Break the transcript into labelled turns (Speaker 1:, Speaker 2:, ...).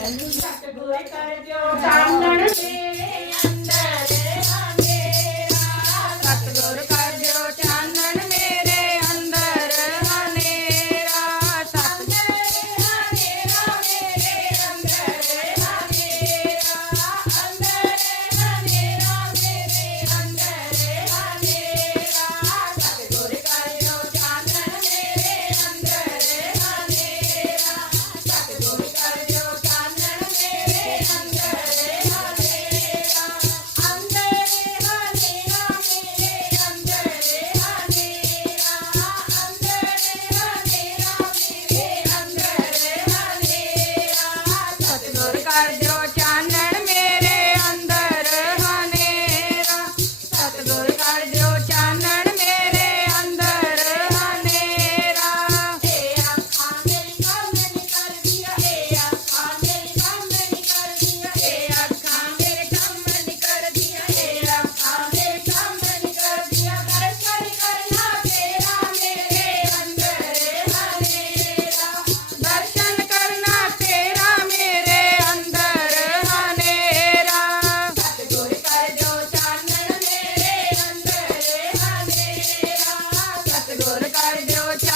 Speaker 1: ਸਤਿਗੁਰ
Speaker 2: ਕਰਜੋ ਚਾਨਣ
Speaker 1: tarde. गोर काढ देवच्या